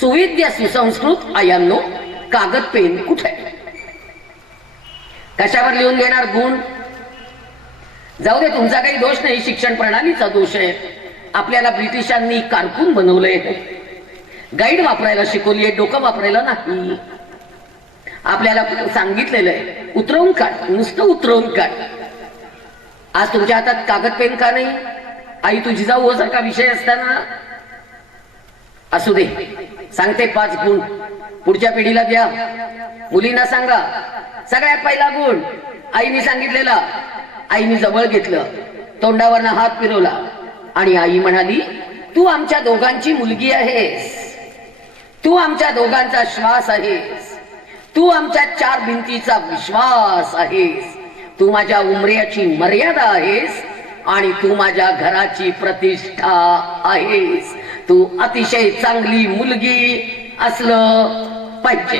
सुविद्य सुसंस्कृत आयांनो कागद पेन कुठे? कशावर लिहून घेणार गुण? जाऊ दे तुमचा काही दोष नाही. शिक्षण प्रणालीचा दोष आहे. आपल्याला ब्रिटिशांनी कारकून बनवलंय. गाईड वापरायला शिकवलीये डोकं वापरायला नाही. आपल्याला सांगितलेलं आहे उतरवून काढ नुसतं उतरवून काढ. आज तुमच्या हातात कागद पेन का नाही? आई तुझी जाऊ हो सारखा विषय असताना. असू दे. सांगते पाच गुण. पुढच्या पिढीला द्या. मुलींना सांगा. सगळ्यात पहिला गुण आईने सांगितलेला. आईने जवळ घेतलं. तोंडावरनं हात फिरवला. आणि आई म्हणाली तू आमच्या दोघांची मुलगी आहेस. तू आमच्या दोघांचा श्वास आहेस. तू आमच्या चार भिंतीचा विश्वास आहेस. तू माझ्या उमऱ्याची मर्यादा आहेस आणि तू माझ्या घराची प्रतिष्ठा आहेस. तू अतिशय चांगली मुलगी असलं पाहिजे.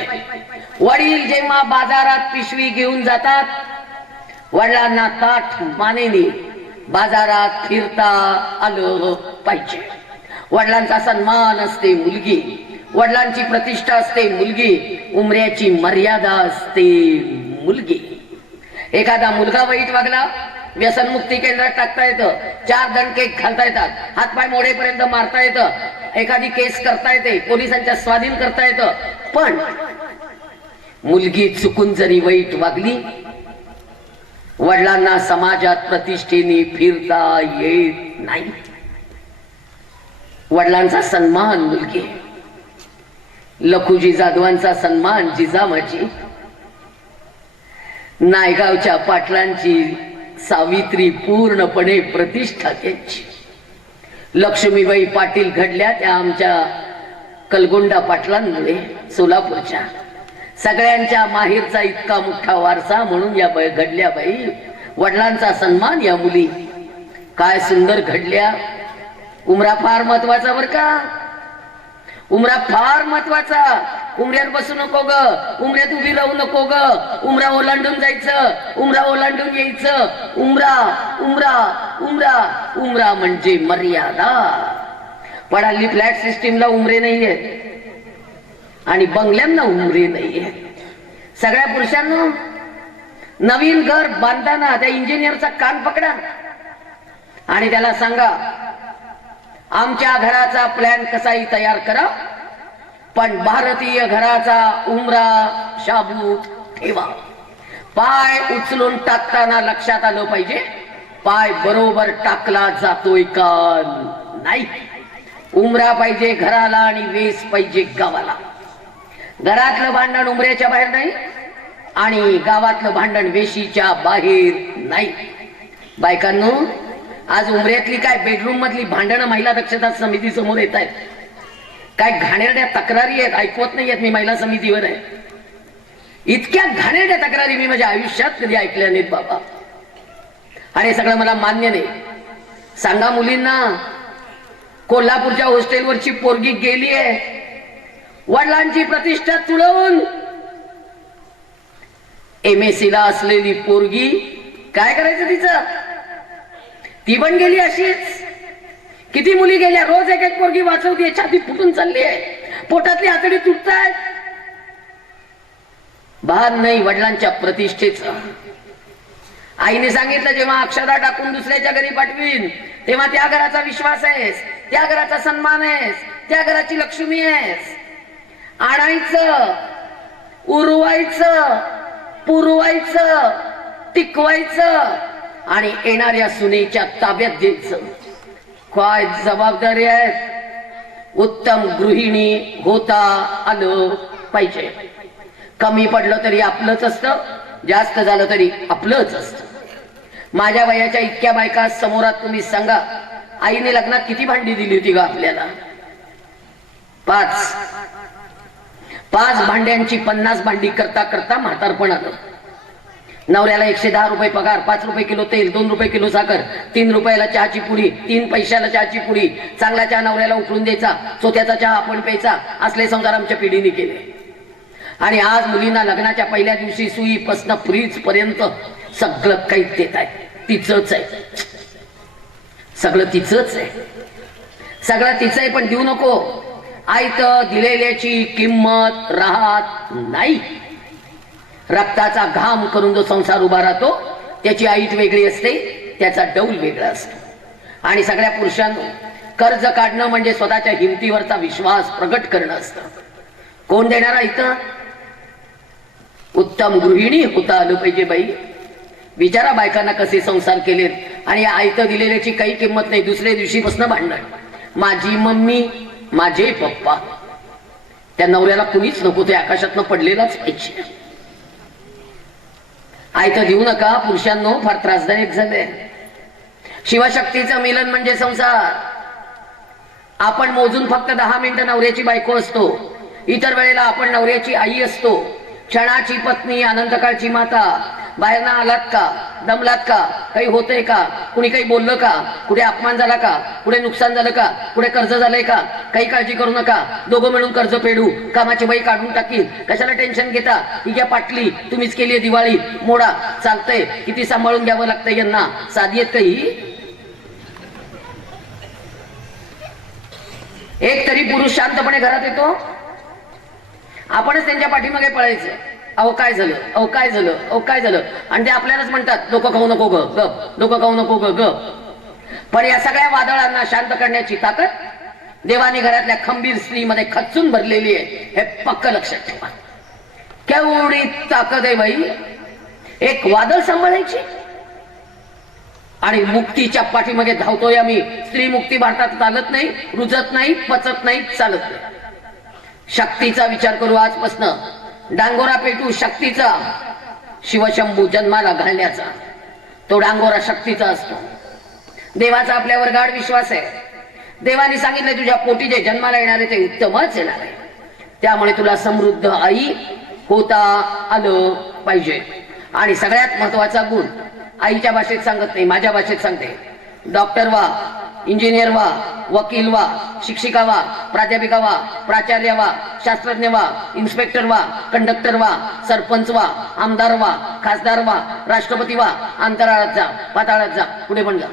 वडील जेव्हा बाजारात पिशवी घेऊन जातात वडिलांना ताठ मानेने बाजारात फिरता आलं पाहिजे. वडिलांचा सन्मान असते मुलगी वडिलांची प्रतिष्ठा असते मुलगी उमऱ्याची मर्यादा असते मुलगी. एखादा मुलगा वाईट वागला व्यसनमुक्ती केंद्रात टाकता येतं. चार दणके घालता येतात. हातपाय मोडेपर्यंत मारता येतं. एखादी केस करता येते. पोलिसांच्या स्वाधीन करता येतं. पण मुलगी चुकून जरी वाईट वागली वडिलांना समाजात प्रतिष्ठेने फिरता येत नाही. वडिलांचा सन्मान मुलगी लखुजी जाधवांचा सन्मान जिजामाची. नायगावच्या पाटलांची सावित्री पूर्णपणे प्रतिष्ठा त्यांची लक्ष्मीबाई पाटील घडल्या त्या आमच्या कलगोंडा पाटलांमुळे सोलापूरच्या. सगळ्यांच्या माहेरचा इतका मोठा वारसा म्हणून या बाई घडल्या बाई. वडिलांचा सन्मान या मुली. काय सुंदर घडल्या. उमरा फार महत्त्वाचा बर का? उमरा फार महत्त्वाचा. उमऱ्यात बसू नको ग. उमऱ्यात उभी राहू नको ग. उमरा ओलांडून जायचं. उमरा ओलांडून यायचं. उमरा उमरा उमरा. उमरा म्हणजे मर्यादा. पण हल्ली फ्लॅट सिस्टीमला उमरे नाहीये. आणि बंगल्यांना उमरे नाहीये. सगळ्या पुरुषांना नवीन घर बांधताना त्या इंजिनियरचा कान पकडा. आणि त्याला सांगा आमच्या घराचा प्लॅन कसाही तयार करा. पण भारतीय घराचा उमरा शाबूत ठेवा. पाय उचलून टाकताना लक्षात आलं पाहिजे पाय बरोबर टाकला जातोय का नाही. उमरा पाहिजे घराला आणि वेस पाहिजे गावाला. घरातलं भांडण उमऱ्याच्या बाहेर नाही आणि गावातलं भांडण वेशीच्या बाहेर नाही. बायकांनो आज उमऱ्यातली काय बेडरूम मधली भांडणं महिला दक्षता समिती समोर येत आहेत काय घाणेरड्या तक्रारी आहेत ऐकवत नाहीयेत मी महिला समितीवर आहे. इतक्या घाणेरड्या तक्रारी मी माझ्या आयुष्यात कधी ऐकल्या नाहीत बाबा. आणि हे सगळं मला मान्य नाही. सांगा मुलींना कोल्हापूरच्या हॉस्टेलवरची पोरगी गेली आहे. वडिलांची प्रतिष्ठा तुडवून एम एस सी ला असलेली पोरगी काय करायचं तिचं? ती पण गेली अशीच. किती मुली गेल्या? रोज एक एक पोरगी वाचवते. छाती फुटून चालली आहे. पोटातली आतडी तुटताय भान नाही वडिलांच्या प्रतिष्ठेचं. आईने सांगितलं जेव्हा अक्षरा टाकून दुसऱ्याच्या घरी पाठवीन तेव्हा त्या घराचा विश्वास आहेस त्या घराचा सन्मान आहेस त्या घराची लक्ष्मी आहेस. आणायचं उरवायचं पुरवायचं टिकवायचं आणि येणाऱ्या सुनेच्या ताब्यात द्यायचं काय जबाबदारी आहेत उत्तम गृहिणी होता आलं पाहिजे. कमी पडलं तरी आपलंच असतं जास्त झालं तरी आपलंच असतं. माझ्या वयाच्या इतक्या बायका समोरात तुम्ही सांगा आईने लग्नात किती भांडी दिली होती ग आपल्याला? पाच. पाच भांड्यांची पन्नास भांडी करता करता म्हातारपण आलं नवऱ्याला एकशे दहा रुपये पगार पाच रुपये किलो तेल दोन रुपये किलो साखर तीन रुपयाला चहाची पुडी तीन पैशाला चहाची पुडी चांगला चहा नवऱ्याला उकळून द्यायचा चोथ्याचा चहा आपण प्यायचा असले संसार आमच्या पिढीने केले. आणि आज मुलींना लग्नाच्या पहिल्या दिवशी सुई पसन फ्रीज पर्यंत सगळं काही देत आहे तिचंच आहे. सगळं तिचंच आहे. सगळं तिचं आहे पण देऊ नको. आयत दिलेल्याची किंमत राहत नाही. रक्ताचा घाम करून जो संसार उभा राहतो त्याची आईट वेगळी असते त्याचा डौल वेगळा असतो. आणि सगळ्या पुरुषांनो कर्ज काढणं म्हणजे स्वतःच्या हिमतीवरचा विश्वास प्रगट करणं असतं. कोण देणारा इथं? उत्तम गृहिणी होता आलं पाहिजे बाई. विचारा बायकांना कसे संसार केलेत. आणि आयतं दिलेल्याची काही किंमत नाही दुसऱ्या दिवशीपासून भांडण. माझी मम्मी माझे पप्पा. त्या नवऱ्याला कुणीच नको ते आकाशातनं पडलेलाच पाहिजे. आयतं देऊ नका पुरुषांनो फार त्रासदायक झालंय. शिवशक्तीचं मिलन म्हणजे संसार. आपण मोजून फक्त दहा मिनिटं नवऱ्याची बायको असतो. इतर वेळेला आपण नवऱ्याची आई असतो. क्षणाची पत्नी अनंतकाळची माता. बाहेरनं आलात का? दमलात का? काही होतंय का? कुणी काही बोललं का? कुठे अपमान झाला का? कुठे नुकसान झालं का? कुठे कर्ज झालंय का? काही काळजी करू नका. दोघं मिळून कर्ज फेडू. कामाची बाई काढून टाकील कशाला टेन्शन घेता? ही घ्या पाटली. तुम्हीच केली दिवाळी. मोडा. चालतंय. किती सांभाळून घ्यावं लागतंय यांना? साधी आहेत काही एक तरी पुरुष शांतपणे घरात येतो. आपणच त्यांच्या पाठीमागे पळायचं. अहो काय झालं? अहो काय झालं? अहो काय झालं? आणि ते आपल्यालाच म्हणतात लोक खाऊ नको ग गप लोक खाऊ नको ग गप. पण या सगळ्या वादळांना शांत करण्याची ताकद देवाने घरातल्या खंबीर स्त्रीमध्ये खचून भरलेली आहे. हे पक्क लक्षात ठेवा. केवढी ताकद आहे बाई. एक वादळ सांभाळायची. आणि मुक्तीच्या पाठीमागे धावतोय आम्ही. स्त्री मुक्ती भारतात चालत नाही रुजत नाही पचत नाही चालत नाही. शक्तीचा विचार करू आजपासनं. डांगोरा पेटू शक्तीचा शिवशंभू जन्माला घालण्याचा. तो डांगोरा शक्तीचा असतो. देवाचा आपल्यावर गाढ विश्वास आहे. देवाने सांगितलं तुझ्या पोटी जे जन्माला येणार आहे ते उत्तमच येणार आहे. त्यामुळे तुला समृद्ध आई होता आलं पाहिजे. आणि सगळ्यात महत्त्वाचा गुण आईच्या भाषेत सांगत नाही माझ्या भाषेत सांगते. डॉक्टर वा इंजिनियर वा वकील वा शिक्षिका वा प्राध्यापिका वा प्राचार्य वा शास्त्रज्ञ वा इन्स्पेक्टर वा कंडक्टर वा सरपंच वा आमदार वा खासदार वा राष्ट्रपती वा अंतराळात जा पाताळात जा पुढे पण जा.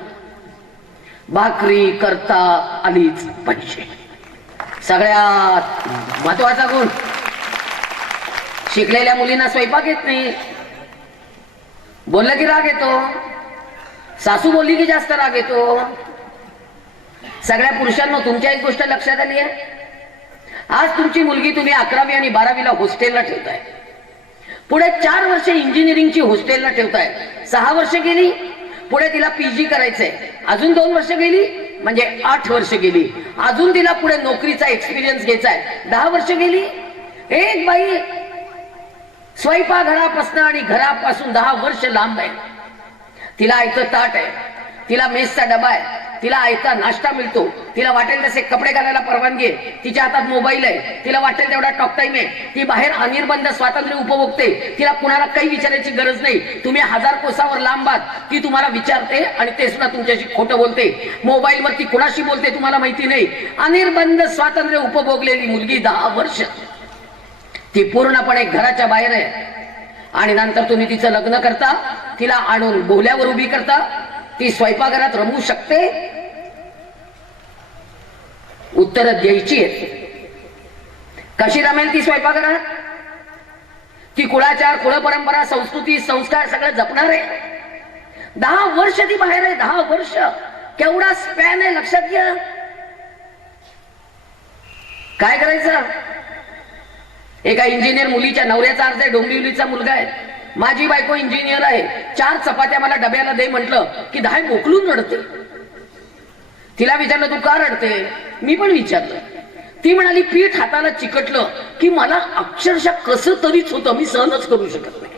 भाकरी करता आलीच पाहिजे. सगळ्यात महत्त्वाचा गुण. शिकलेल्या मुलींना स्वयंपाक येत नाही. बोललं की राग येतो. सासू बोलली की जास्त राग येतो. सगळ्या पुरुषांना तुमच्या एक गोष्ट लक्षात आली आहे? आज तुमची मुलगी तुम्ही अकरावी आणि बारावीला हॉस्टेलला ठेवताय. पुढे चार वर्ष इंजिनिअरिंगची हॉस्टेलला ठेवताय. सहा वर्ष गेली पुढे तिला पीजी करायचंय. अजून दोन वर्ष गेली म्हणजे आठ वर्ष गेली. अजून तिला पुढे नोकरीचा एक्सपिरियन्स घ्यायचा आहे दहा वर्ष गेली. एक बाई स्वयंपाकघरापासून आणि घरापासून दहा वर्ष लांब आहे. तिला आयतं ताट आहे. तिला मेसचा डबा आहे. तिला आयता नाश्ता मिळतो. तिला वाटेल तसे कपडे घालायला परवानगी आहे. तिच्या हातात मोबाईल आहे. तिला वाटेल तेवढा टॉक टाईम आहे. ती बाहेर अनिर्बंध स्वातंत्र्य उपभोगते. तिला कुणाला काही विचारायची गरज नाही. तुम्ही हजार कोसावर लांब ती तुम्हाला विचारते आणि ते सुद्धा तुमच्याशी खोटं बोलते. मोबाईलवर ती कुणाशी बोलते तुम्हाला माहिती नाही. अनिर्बंध स्वातंत्र्य उपभोगलेली मुलगी दहा वर्ष. ती पूर्णपणे घराच्या बाहेर आहे. आणि नंतर तुम्ही तिचं लग्न करता. तिला आणून बोल्यावर उभी करता. ती स्वयंपाकघरात रमू शकते? उत्तर द्यायची आहेत. कशी रमेल ती स्वयंपाकघरात? ती कुळाचार कुळ परंपरा संस्कृती संस्कार सगळं जपणार आहे. दहा वर्ष ती बाहेर आहे दहा वर्ष. केवढा स्पॅन आहे लक्षात घ्या. काय करायचं? एका इंजिनियर मुलीच्या नवऱ्याचा अर्ज आहे डोंबिवलीचा मुलगा आहे. माझी बायको इंजिनियर आहे. चार चपात्या मला डब्याला दे म्हटलं की दहा मोकलून रडते. तिला विचारलं तू का रडते? मी पण विचारलं. ती म्हणाली पीठ हाताला चिकटलं की मला अक्षरशः कसं तरीच होतं मी सहनच करू शकत नाही.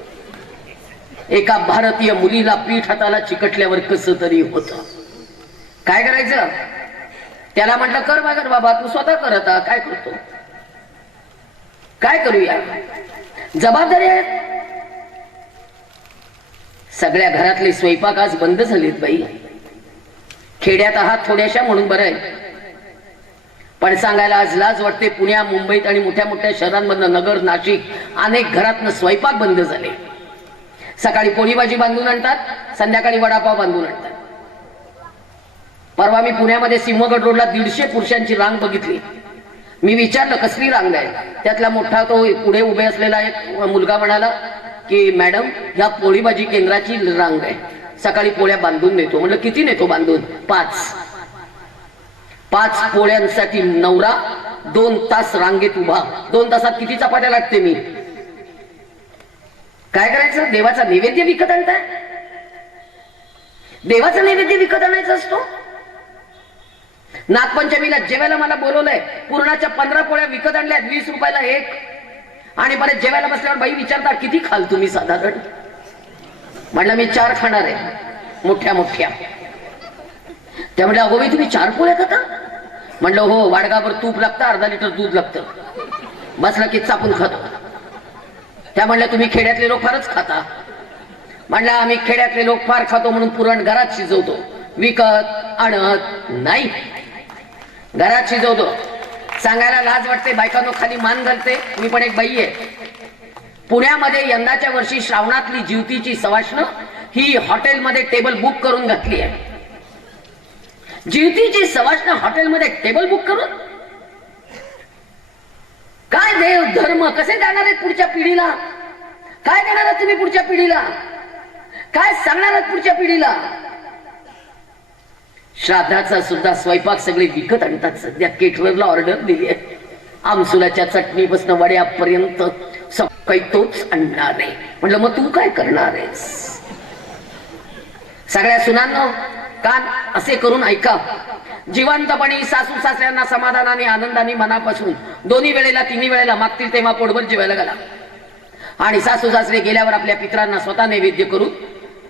एका भारतीय मुलीला पीठ हाताला चिकटल्यावर कसं तरी होत. काय करायचं? त्याला म्हटलं कर बागर बाबा तू स्वतः कर आता काय करतो? काय करूया? जबाबदारी आहेत. सगळ्या घरातले स्वयंपाक आज बंद झालेत बाई. खेड्यात आहात थोड्याशा म्हणून बरं आहे. पण सांगायला आज लाज वाटते पुण्या मुंबईत आणि मोठ्या मोठ्या शहरांमधनं नगर नाशिक अनेक घरातनं स्वयंपाक बंद झाले. सकाळी पोळी भाजी बांधून आणतात संध्याकाळी वडापाव बांधून आणतात. परवा मी पुण्यामध्ये सिंहगड रोडला दीडशे पुरुषांची रांग बघितली. मी विचारलं कसली रांग आहे? त्यातला मोठा तो पुढे उभे असलेला एक मुलगा म्हणाला की मॅडम ह्या पोळी भाजी केंद्राची रांग आहे. सकाळी पोळ्या बांधून नेतो. म्हटलं किती नेतो बांधून? पाच. पाच पोळ्यांसाठी नवरा दोन तास रांगेत उभा. दोन तासात किती चपात्या लागते मी? काय करायचं? देवाचा नैवेद्य विकत आणताय? देवाचा नैवेद्य विकत आणायचा असतो? नागपंचमीला जेवायला मला बोलवलंय. पूर्णाच्या पंधरा पोळ्या विकत आणल्यात. वीस रुपयाला एक. आणि परत जेवायला बसल्यावर बाई विचारता किती खाल तुम्ही साधारण? म्हटलं मी चार खाणार आहे मोठ्या मोठ्या. त्या म्हटलं अगो बाई तुम्ही चार पोळ्या खाता? म्हटलं हो वाडगाभर तूप लागतं अर्धा लिटर दूध लागतं. बसला की चापून खातो. त्या म्हणल्या तुम्ही खेड्यातले लोक फारच खाता. म्हणलं आम्ही खेड्यातले लोक फार खातो म्हणून पुरण घरात शिजवतो. विकत आणत नाही. घरात शिजवतो. सांगायला लाज वाटते बायकांनो खाली मान घालते मी पण एक बाई आहे. पुण्यामध्ये यंदाच्या वर्षी श्रावणातली जीवतीची सवाष्ण ही हॉटेलमध्ये टेबल बुक करून घातली आहे. जीवतीची सवाष्ण हॉटेलमध्ये टेबल बुक करून? काय देव धर्म? कसे जाणार आहेत पुढच्या पिढीला? काय देणार तुम्ही पुढच्या पिढीला? काय सांगणार आहात पुढच्या पिढीला? श्राद्धाचा सुद्धा स्वयंपाक सगळे विकत आणतात. सध्या केटरला ऑर्डर दिली आहे. आमसुलाच्या चटणीपासून वड्यापर्यंत काही तोच आणणार आहे. म्हटलं मग तू काय करणार आहेस? सगळ्या सुनांना कान असे करून ऐका. जिवंतपणी सासू सासऱ्यांना समाधानाने आनंदाने मनापासून दोन्ही वेळेला तिन्ही वेळेला मागतील तेव्हा पोटभर जेवायला गेला आणि सासू सासरे गेल्यावर आपल्या पित्रांना स्वतः नैवेद्य करून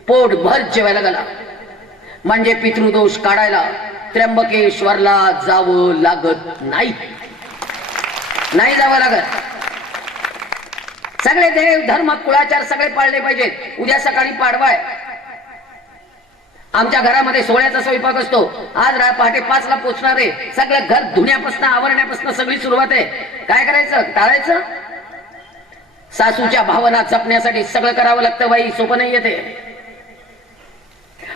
पोटभर जेवायला गेला म्हणजे पितृदोष काढायला त्र्यंबकेश्वरला जावं लागत नाही. नाही जावं लागत. सगळे देव धर्म कुळाचार सगळे पाळले पाहिजेत. उद्या सकाळी पाडवाय. आमच्या घरामध्ये सोहळ्याचा स्वयंपाक असतो. आज रा पहाटे पाच ला पोचणार आहे. सगळं घर धुण्यापासून आवरण्यापासून सगळी सुरुवात आहे. काय करायचं? टाळायचं? सासूच्या भावना जपण्यासाठी सगळं करावं लागतं बाई. सोपं नाही येते.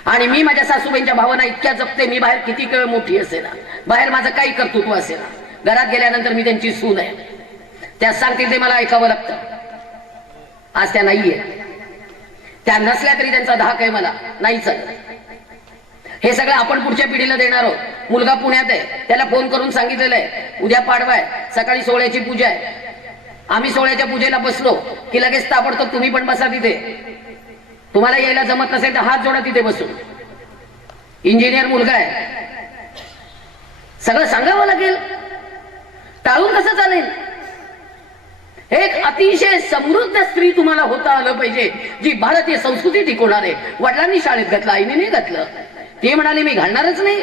आणि मी माझ्या सासूबाईंच्या भावना इतक्या जपते मी बाहेर किती वेळ मोठी असे ना बाहेर माझं काही कर्तृत्व असे ना घरात गेल्यानंतर मी त्यांची सून आहे. त्या सांगतील ते मला ऐकावं लागतं. आज त्या नाहीये. त्या नसल्या तरी त्यांचा धाक आहे मला. नाही सर. हे सगळं आपण पुढच्या पिढीला देणार आहोत. मुलगा पुण्यात आहे. त्याला फोन करून सांगितलेलं आहे. उद्या पाडवाय सकाळी सोहळ्याची पूजा आहे. आम्ही सोहळ्याच्या पूजेला बसलो की लगेच ताबडतोब तुम्ही पण बसा तिथे. तुम्हाला यायला जमत नसेल तर हात जोडा तिथे बसून. इंजिनियर मुलगा आहे. सगळं सांगावं लागेल. टाळून कसं चालेल? एक अतिशय समृद्ध स्त्री तुम्हाला होता आलं पाहिजे जी भारतीय संस्कृती टिकवणार आहे. वडिलांनी शाळेत घातलं आईने नाही घातलं. ते म्हणाले मी घालणारच नाही.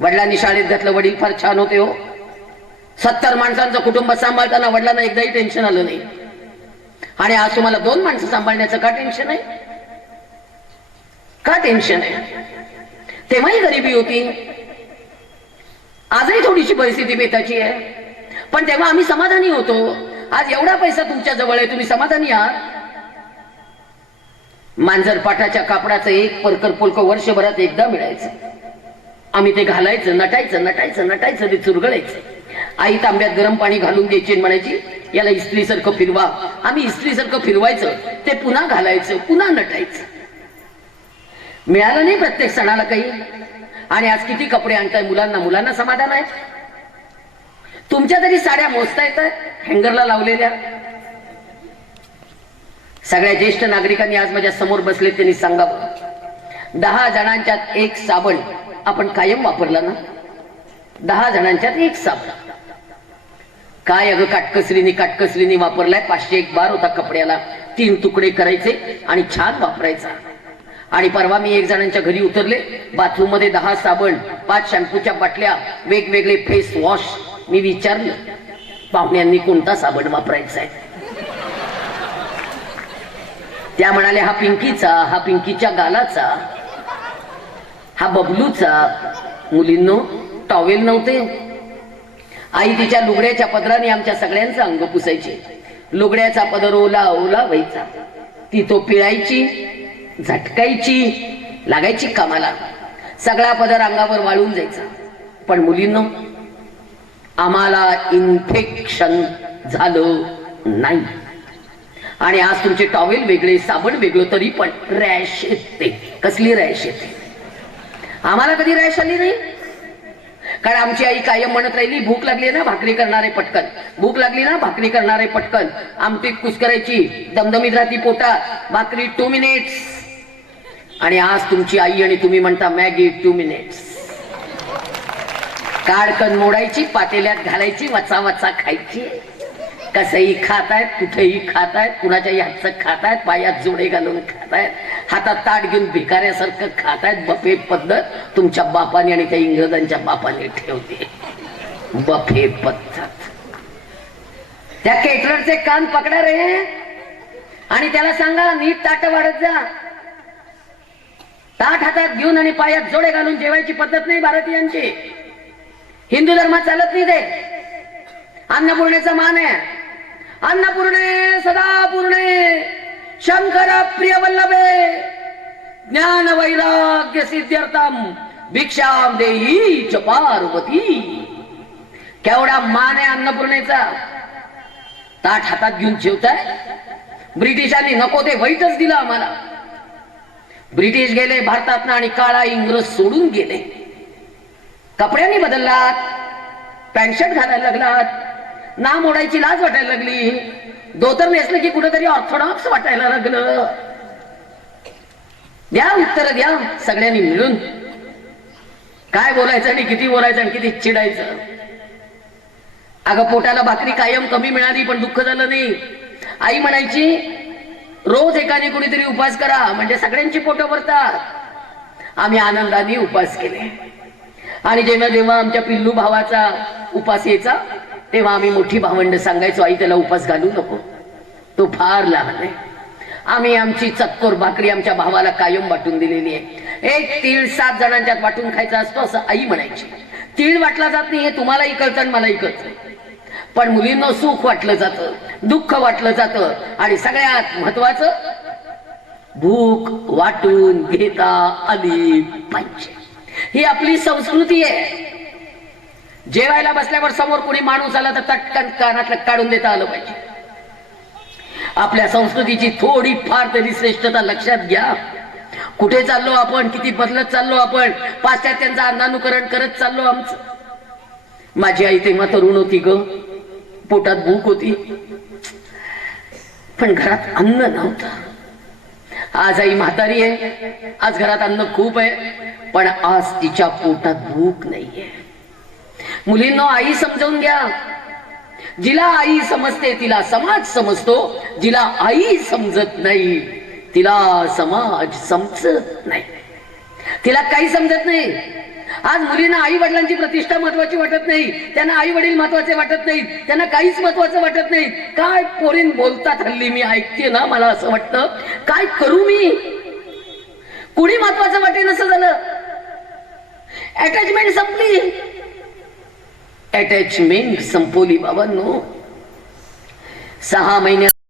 वडिलांनी शाळेत घातलं वडील फार छान होते हो. सत्तर माणसांचं कुटुंब सांभाळताना वडिलांना एकदाही टेन्शन आलं नाही. आणि आज तुम्हाला दोन माणसं सांभाळण्याचं का टेन्शन आहे? का टेन्शन आहे? तेव्हाही गरिबी होती. आजही थोडीशी परिस्थिती बेताची आहे. पण तेव्हा आम्ही समाधानी होतो. आज एवढा पैसा तुमच्या जवळ आहे तुम्ही समाधानी आहात? मांजर पाठाच्या कापडाचं एक परकर पुलक वर्षभरात एकदा मिळायचं. आम्ही ते घालायचं नटायचं नटायचं नटायचं ते चुरगळायचं. आई तांब्यात गरम पाणी घालून द्यायची म्हणायची याला इस्त्रीसारखं फिरवा. आम्ही इस्त्रीसारखं फिरवायचं ते पुन्हा घालायचं पुन्हा नटायचं. मिळालं नाही प्रत्येक सणाला काही. आणि आज किती कपडे आणताय मुलांना मुलांना समाधान आहे? तुमच्या तरी साड्या मोजता येतात हँगरला लावलेल्या. सगळ्या ज्येष्ठ नागरिकांनी आज माझ्यासमोर बसले त्यांनी सांगावं. दहा जणांच्यात एक साबण. आपण कायम वापरला ना? दहा जणांच्यात एक साबण काय अगं काटकसरीने काटकसरीने वापरलाय? पाचशे एक बार होता कपड्याला. तीन तुकडे करायचे आणि छान वापरायचा. आणि परवा मी एक जणांच्या घरी उतरले. बाथरूममध्ये दहा साबण पाच शॅम्पूच्या बाटल्या वेगवेगळे फेस वॉश. मी विचारलं पाहुण्यांनी कोणता साबण वापरायचा आहे त्या म्हणाल्या हा पिंकीचा हा पिंकीच्या गालाचा. हा बबलूचा मुलींनो टॉवेल नव्हते. आई तिच्या लुगड्याच्या पदराने आमच्या सगळ्यांचं अंग पुसायचे. लुगड्याचा पदर ओला ओला व्हायचा ती तो पिळायची झटकायची लागायची कामाला. सगळा पदर अंगावर वाळून जायचा. पण मुलींनो आम्हाला इन्फेक्शन झालं नाही. आणि आज तुमचे टॉवेल वेगळे साबण वेगळं तरी पण रॅश येते. कसली रॅश येते? आम्हाला कधी रॅश आली नाही? कारण आमची आई कायम म्हणत राहिली भूक लागली ना भाकरी करणारे पटकन. भूक लागली ना भाकरी करणारे पटकन. आमटी कुसकरायची दमदमीत राहती पोटा भाकरी टू मिनिट्स आणि आज तुमची आई आणि तुम्ही म्हणता मॅगी टू मिनिट्स काडकन मोडायची पातेल्यात घालायची वचा वचा खायची. कसंही खातायत कुठेही खातायत कुणाच्याही हातचं खातायत पायात जोडे घालून खातायत हातात ताट घेऊन भिकाऱ्यासारखं खातायत बफे पद्धत तुमच्या बापाने आणि त्या इंग्रजांच्या बापाने ठेवते. बफे पद्धत. त्या केटरचे कान पकडा रे. आणि त्याला सांगा नीट ताट वाढत जा. ताट हातात घेऊन आणि पायात जोडे घालून जेवायची पद्धत नाही भारतीयांची. हिंदू धर्मात चालत नाही ते. अन्नपूर्णेचा मान आहे. अन्नपूर्णे सदापूर्णे शंकर प्रिय वल्लभे ज्ञान वैराग्य सिद्ध्यर्थम भिक्षाम देही च पार्वती. केवढा मान आहे अन्नपूर्णेचा? ताट हातात घेऊन ठेवताय? ब्रिटिशांनी नको ते वाईटच दिलं आम्हाला. ब्रिटिश गेले भारतात आणि काळा इंग्रज सोडून गेले. कपड्यांनी बदललात पॅन्ट शर्ट घालायला लागलात ना मोडायची लाज वाटायला लागली. धोतर नेसलं की कुठेतरी ऑर्थोडॉक्स वाटायला लागलं. द्या उत्तर द्या सगळ्यांनी मिळून. काय बोलायचं आणि किती बोलायचं आणि किती चिडायचं. अगं पोटाला भाकरी कायम कमी मिळाली पण दुःख झालं नाही. आई म्हणायची रोज एकाने कुणीतरी उपास करा म्हणजे सगळ्यांची पोटं भरतात. आम्ही आनंदाने उपास केले. आणि जेव्हा जेव्हा आमच्या पिल्लू भावाचा उपास यायचा तेव्हा आम्ही मोठी भावंड सांगायचो आई त्याला उपास घालू नको. तो फार लहान आहे. आम्ही आमची चक्कोर भाकरी आमच्या भावाला कायम वाटून दिलेली आहे. एक तीळ सात जणांच्यात वाटून खायचा असतो असं आई म्हणायची. तीळ वाटला जात नाही हे तुम्हालाही कळतं आणि मलाही कळतं. पण मुलींना सुख वाटलं जातं दुःख वाटलं जातं आणि सगळ्यात महत्वाचं भूक वाटून घेता आली पाहिजे. ही आपली संस्कृती आहे. जेवायला बसल्यावर समोर कोणी माणूस आला तर तटकन कानातलं काढून देता आलं पाहिजे. आपल्या संस्कृतीची थोडी फार तरी श्रेष्ठता लक्षात घ्या. कुठे चाललो आपण? किती बदलत चाललो आपण? पाश्चात्यांचं अन्नानुकरण करत चाललो आमचं. माझी आई तेव्हा तरुण होती ग. पोटात भूक होती. पण घरात अन्न नव्हतं. आज आई म्हातारी आहे. आज घरात अन्न खूप आहे. पण आज तिच्या पोटात भूक नाहीये. मुलींना आई समजावून घ्या. जिला आई समजते तिला समाज समजतो. जिला आई समजत नाही तिला समाज समजत नाही. तिला काही समजत नाही. आज मुलींना आई वडिलांची प्रतिष्ठा महत्वाची वाटत नाही. त्यांना आई वडील महत्त्वाचे वाटत नाहीत. त्यांना काहीच महत्वाचं वाटत नाही. काय पोरीन बोलतात हल्ली मी ऐकते ना मला असं वाटतं. काय करू मी? कुणी महत्वाचं वाटेन असं झालं? अटॅचमेंट संपली. अटॅचमेंट संपवली बाबांनो सहा महिन्यात